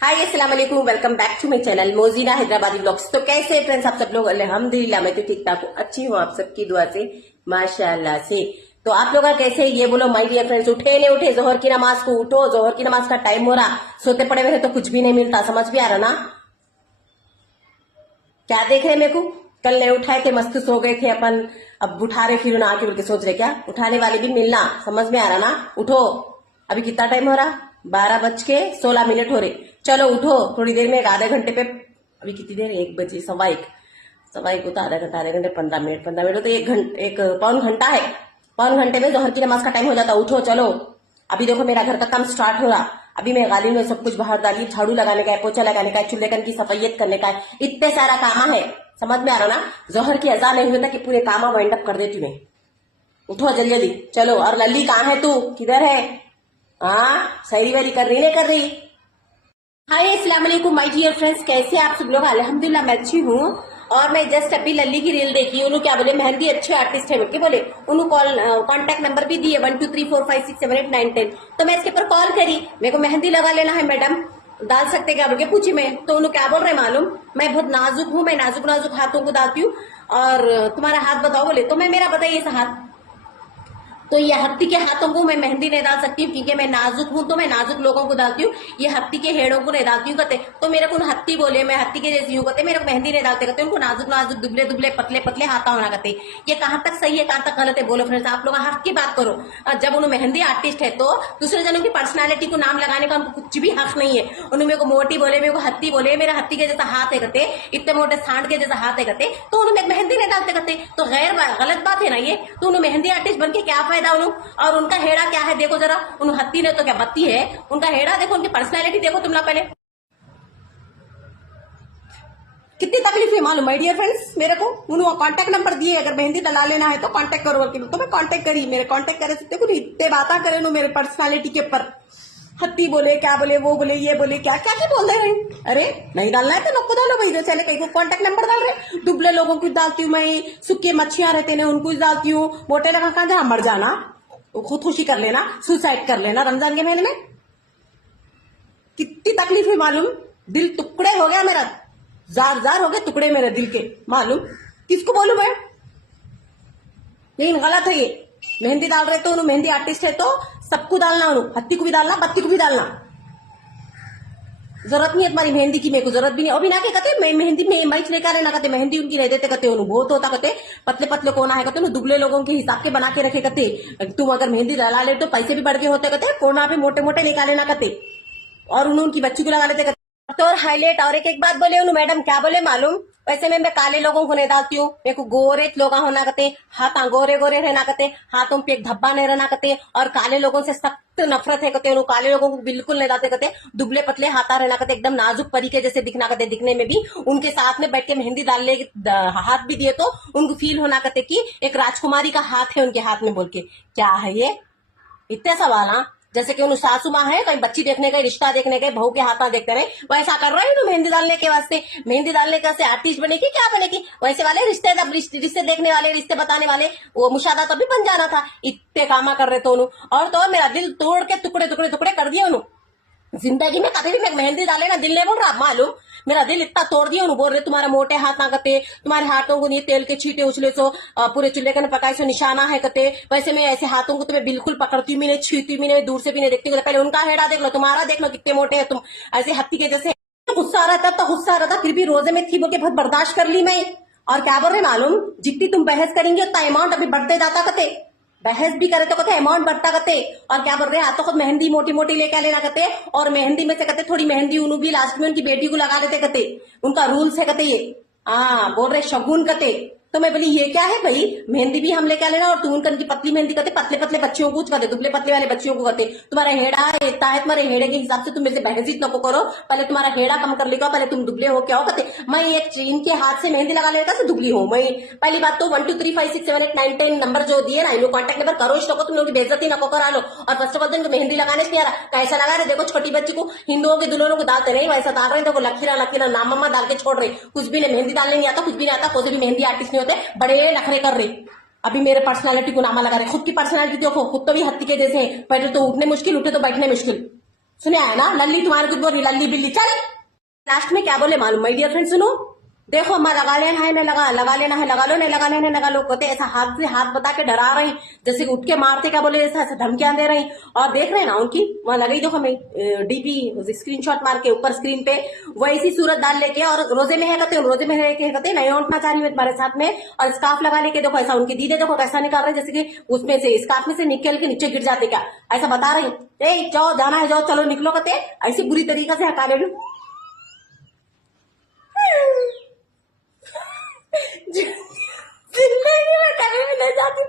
हाय अस्सलाम वालेकुम, welcome back to my channel Mojina Hyderabadi blogs. तो कैसे हैं फ्रेंड्स आप सब लोग? अल्हम्दुलिल्लाह मैं तो ठीक ठाक हूँ, अच्छी हूँ आप सबकी दुआ से, माशाल्लाह से। तो आप लोग कैसे हैं ये बोलो माय डियर फ्रेंड्स। उठे नहीं उठे जोहर की नमाज को? उठो, जोहर की नमाज का टाइम हो रहा। सोते पड़े हुए तो कुछ भी नहीं मिलता, समझ भी आ रहा ना? क्या देख रहे मेरे को? कल नहीं उठाए थे, मस्त सो गए थे अपन, अब उठा रहे फिर आके बोल के सोच रहे क्या? उठाने वाले भी मिलना, समझ में आ रहा ना? उठो, अभी कितना टाइम हो रहा? 12:16 हो रहे। चलो उठो, थोड़ी देर में एक आधे घंटे पे, अभी कितनी देर? 1 बजे, सवा एक को तो आधा घंटा, आधे घंटे 15 मिनट, 15 मिनट तो 1 घंटे, एक पौन घंटा है। पौन घंटे में जोहर की नमाज का टाइम हो जाता। उठो चलो, अभी देखो मेरा घर का काम स्टार्ट हो रहा। अभी मैं गाली में सब कुछ बाहर डाली, झाड़ू लगाने का है, पोछा लगाने का है, चूल्हे की सफाइयत करने का है, इतने सारा काम है। समझ में आ रहा ना? जोहर की अजा नहीं होता कि पूरे काम वाइंड अप कर देती मैं। उठो जल्दी जल्दी चलो। और लल्ली कहाँ है तू? किधर है? हाँ, सही वाली कर रही नहीं कर रही? हाय अस्सलाम वालेकुम माय डियर फ्रेंड्स, कैसे आप सब लोग? अल्हम्दुलिल्लाह मैं अच्छी हूँ। और मैं जस्ट अभी लल्ली की रील देखी, उन्होंने क्या बोले, मेहंदी अच्छे आर्टिस्ट है बोल बोले। उन्होंने कॉल कांटेक्ट नंबर भी दिए 123456789110। तो मैं इसके ऊपर कॉल करी, मेरे को मेहंदी लगा लेना है मैडम, डाल सकते क्या बोल के पूछी मैं। तो उन्होंने क्या बोल रहे मालूम? मैं बहुत नाजुक हूँ, मैं नाजुक नाजुक हाथों को डालती हूँ, और तुम्हारा हाथ बताओ बोले। तो मैं मेरा बताइए हाथ, तो ये हत्ती के हाथों को मैं मेहंदी नहीं डाल सकती हूँ क्योंकि मैं नाजुक हूँ, तो मैं नाजुक लोगों को डालती हूँ, ये हत्ती के हेड़ों को नहीं डालती हूँ कहते। तो मेरे को हत्ती बोले, मैं हत्ती के जैसी हूँ कहते, मेरे को मेहंदी नहीं डालते कहते, उनको नाजुक नाजुक दुबले दुबले पतले पतले हाथा होना कहते। ये कहाँ तक सही है कहाँ तक गलत है बोलो फ्रेंड्स, आप लोग हक की बात करो। जब उन्होंने मेहंदी आर्टिस्ट है तो दूसरे जनों की पर्सनैलिटी को नाम लगाने का उनको कुछ भी हक नहीं है। उन्होंने मेरे को मोटी बोले, मेरे को हत्ती बोले, मेरा हत्ती के जैसा हाथ है कहते, इतने मोटे सांड के जैसा हाथ है कहते, तो उन्होंने मेहंदी नहीं डालते कहते। तो गलत बात है ना ये? तो उन्होंने मेहंदी आर्टिस्ट बन के क्या फायदा उन्होंने? और उनका हेड़ा क्या है देखो जरा, उन हत्ती ने तो क्या बत्ती है, उनका हेड़ा देखो, उनकी पर्सनैलिटी देखो तुम ना पहले। कितनी तकलीफ है मालूम माय डियर फ्रेंड्स मेरे को? उन्होंने कांटेक्ट नंबर दिए, अगर मेहंदी डला लेना है तो कांटेक्ट करो बोल के। तो मैं कांटेक्ट करी, मेरे कांटेक्ट करे सकते कुछ इतने बातें करे नो मेरे पर्सनालिटी के ऊपर। हत्ती बोले, क्या बोले, वो बोले, ये बोले, क्या क्या क्या बोल रहे हैं। अरे नहीं डालना है तो नको डालो भाई, जैसे कहीं को कांटेक्ट नंबर डाल रहे। दुबले लोगों को डालती हूँ मैं, सूखे मच्छियां रहते हैं उनको डालती हूँ, मोटे लगा कहा जहां मर जाना, खुदकुशी कर लेना, सुसाइड कर लेना रमजान के महीने में। कितनी तकलीफ है मालूम? दिल टुकड़े हो गया मेरा, जार जार हो गए टुकड़े मेरे दिल के मालूम। किसको बोलूं मैं? लेकिन गलत है ये। मेहंदी डाल रहे तो उन्होंने मेहंदी आर्टिस्ट है तो सबको डालना, उन्होंने हत्ती को भी डालना, बत्ती को भी डालना। जरूरत नहीं है तुम्हारी मेहंदी की, मेरे को जरूरत भी नहीं। अभी ना क्या कहते, मैं मेहंदी में मैच लेकर रहना कहते, मेहंदी उनकी नहीं देते कहते, उन्होंने बहुत होता कहते, पतले पतले कोना है कहते, दुबले लोगों के हिसाब के बना के रखे कहते। तुम अगर मेहंदी डला ले तो पैसे भी बढ़ के होते कहते, कोना पे मोटे मोटे निकाले ना कहते, और उन्होंने उनकी बच्ची को लगा लेते कहते। तो और हाईलाइट और एक बात बोले उन्होंने मैडम, क्या बोले मालूम? वैसे मैं काले लोगों को नहीं डालती हूँ, मेरे को गोरे लोग होना कहते, हाथ गोरे गोरे रहना कहते, हाथों पे एक धब्बा नहीं रहना कहते, और काले लोगों से सख्त नफरत है कहते, उन्होंने काले लोगों को बिल्कुल नहीं डालते कहते, दुबले पतले हाथा रहना कहते, एकदम नाजुक परी के जैसे दिखना कहते, दिखने में भी। उनके साथ में बैठ के मेहंदी डालने हाथ भी दिए तो उनको फील होना कहते कि एक राजकुमारी का हाथ है उनके हाथ में बोल के। क्या है ये? इतने सवाल हाँ, जैसे कि उन सासू माँ है कहीं बच्ची देखने गए, रिश्ता देखने गए, बहू के हाथा देखते रहे, वैसा कर रहे हैं मेहंदी डालने के वास्ते। मेहंदी डालने के वास्ते आर्टिस्ट बनेगी क्या बनेगी? वैसे वाले रिश्ते देखने वाले, रिश्ते बताने वाले, वो मुशादा तो भी बन जाना था। इतने कामा कर रहे तो उन्होंने, और तो मेरा दिल तोड़ के टुकड़े टुकड़े टुकड़े कर दिए उन्होंने। जिंदगी में कभी भी मैं मेहंदी डाले ना दिल नहीं बोल रहा मालूम, मेरा दिल इतना तोड़ दिया। बोल रहे तुम्हारे मोटे हाथ ना कहते, तुम्हारे हाथों को नहीं तेल के छींटे उछले सो पूरे चूल्हे का पकाए सो निशाना है कहते। वैसे मैं ऐसे हाथों को तुम्हें बिल्कुल पकड़ती भी नहीं, छीती भी नहीं, दूर से भी नहीं देखती। पहले उनका हेड़ा देख लो, तुम्हारा देख लो कितने मोटे है तुम, ऐसे हत्ती के जैसे। गुस्सा आ रहा था तो गुस्सा आ रहा था, फिर भी रोजे में थी बोल के बहुत बर्दाश्त कर ली मैं। और क्या बोल रहे मालूम? जितनी तुम बहस करेंगे उतना अमाउंट अभी बढ़ते जाता कहते, बहस भी करे तो कहते अमाउंट बढ़ता कहते। और क्या बोल रहे हाथों को मेहंदी मोटी मोटी लेके लेना कहते, और मेहंदी में से कहते थोड़ी मेहंदी उन्होंने भी लास्ट में उनकी बेटी को लगा देते कहते, उनका रूल्स है कहते ये। हाँ बोल रहे शगुन कहते। तो मैं बोली ये क्या है भाई, मेहंदी भी हम लेके लेना और तुम उनकी पतली मेहंदी कहते, पतले पतले बच्चियों को कहते, दुबले पतले वाले बच्चियों को कहते। तुम्हारा हेड़ा इतना है, तुम्हारे हेड़े के हिसाब से तुम मेरे से बहस ही नको करो, पहले तुम्हारा हेड़ा कम कर लेगा, पहले तुम दुबले हो क्या हो कहते। मैं एक इनके हाथ से मेहंदी लगा लेगा से दुबली हूँ मैं। पहली बात तो 123456789110 नंबर जो दिए ना, इनको कॉन्टेक्ट नंबर करो, इसको तुम लोग की बेइज्जती नको करा लो। और फर्स्ट ऑफ ऑल तो मेहंदी लगाने से नहीं आ रहा, कैसा लगा रहे देखो, छोटी बच्ची को हिंदुओं के दुल्हनों को डालते नहीं वैसा डाल रहे, देखो लकीरा लकीरा नाम मम्मा डाल के छोड़ रहे, कुछ भी नहीं, मेहंदी डालने नहीं आता, कुछ भी नहीं आता, कोई भी मेहंदी आर्टिस्ट नहीं होते, बड़े नखरे कर रहे। अभी मेरे पर्सनालिटी को नामा लगा रहे, खुद की पर्सनालिटी देखो, खुद तो भी हत्ती के जैसे हैं, पहले तो उठने मुश्किल, उठे तो बैठने मुश्किल। सुने है ना, लल्ली तुम्हारे कुछ बोली, लल्ली बिल्ली चल। लास्ट में क्या बोले मालूम माय डियर फ्रेंड, सुनो, देखो हमारा लगा लेना है, नहीं लगा लेना है लगा लो, नहीं लगा लेना है लगा लो, कहते ऐसा हाथ से हाथ बता के डरा रही, जैसे कि उठ के मारते क्या बोले, ऐसा ऐसा धमकियां दे रही। और देख रहे हैं ना उनकी वहां लगी, देखो मैं डीपी स्क्रीनशॉट मार के ऊपर स्क्रीन पे वैसी सूरत डाल लेके, और रोजे में है कहते, रोजे में है कहते नहीं उठना चाह रही हूँ तुम्हारे साथ में, और स्कार्फ लगा लेके देखो ऐसा उनकी दीदी देखो कैसा निकाल रहे, जैसे कि उसमें से स्कार्फ में से निकल के नीचे गिर जाते क्या, ऐसा बता रही। ए जाओ, जाना है जाओ, चलो निकलो कहते, ऐसी बुरी तरीका से हटा ले। जिंदगी में कभी भी नहीं जाती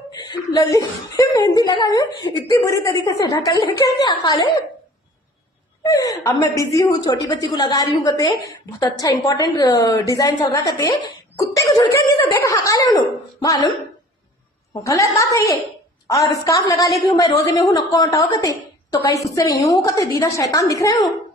लल्ली मेहंदी लगाई, इतनी बुरी तरीके से ढकल लेके क्या खाने। अब मैं बिजी हूँ, छोटी बच्ची को लगा रही हूँ कहते, बहुत अच्छा इंपॉर्टेंट डिजाइन चल रहा कहते, कुत्ते को झुड़केंगे तो देखा हका ले उन्होंने, मालूम गलत बात है ये। और स्कार्फ लगा लेती हूँ मैं, रोजे में हूँ, नक्को हटाओ कहते, तो कहीं उससे यूं कहते दीदा शैतान दिख रहे हूँ।